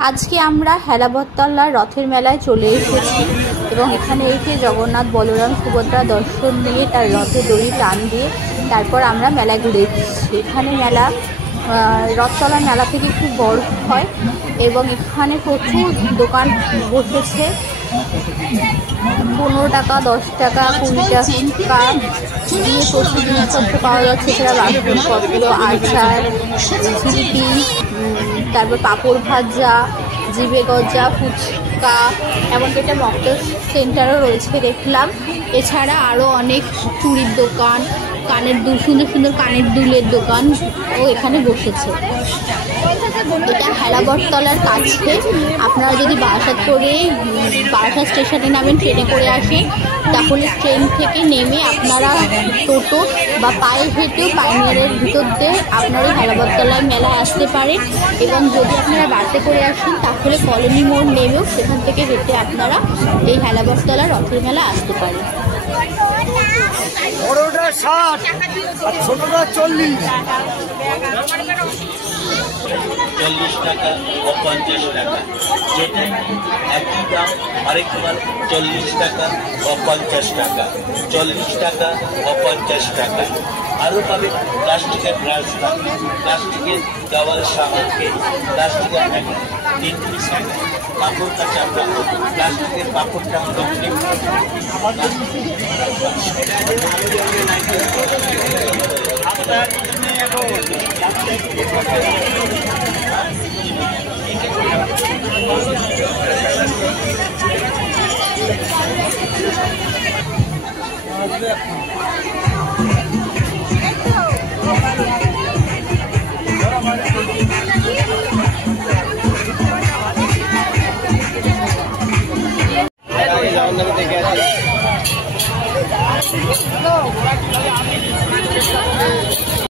আজকে আমরা হেলাবরতলার রথের মেলায় চলে এসেছি এবং এখানে এসে জগন্নাথ বলরাম সুভদ্রা দর্শন নিয়ে তার রথে দড়ি টান দিয়ে তারপর আমরা মেলা ঘুরে এসেছি। এখানে মেলা রথতলার মেলা থেকে খুব বড় হয় এবং এখানে প্রচুর দোকান বসেছে। 15 টাকা, 10 টাকা, 20 টাকা দিয়ে প্রচুর জিনিসপত্র পাওয়া যাচ্ছে। এছাড়া বাসনপত্র, আচার, জিলিপি, তারপর পাঁপড় ভাজা, জিভে গজা, ফুচকা, এমনকি একটা মকটেল সেন্টারও রয়েছে দেখলাম। এছাড়া আরও অনেক চুড়ির দোকান, কানের দুল, সুন্দর সুন্দর কানের দুলের দোকান ও এখানে বসেছে। এটা হেলাবরতলার কাছে। আপনারা যদি বারাসাত করে বারাসাত স্টেশনে নামেন, ট্রেনে করে আসেন, তাহলে ট্রেন থেকে নেমে আপনারা টোটো বা পায়ে হেঁটেও পাইনিয়ারের ভিতর দিয়ে আপনারা হেলাবরতলার মেলায় আসতে পারেন। এবং যদি আপনারা বাসে করে আসেন তাহলে কলোনি মোড় নেমেও সেখান থেকে হেঁটে আপনারা এই হেলাবরতলা রথের মেলা আসতে পারেন। বড়টা 60 আর ছোটটা 40। 40 টাকা ও 50 টাকা, যেটা একই দাম আরেকবার 40 টাকা ও 50 টাকা, 40 টাকা ও 50 টাকা। আরও পাবে প্লাস্টিকের ব্রাশ, প্লাস্টিকের দেওয়াল সামগ্রী, প্লাস্টিকের প্যাকেট 30 টাকা, পাপড় কাঁচা প্লাস্টিকের পাপড়টা দেখে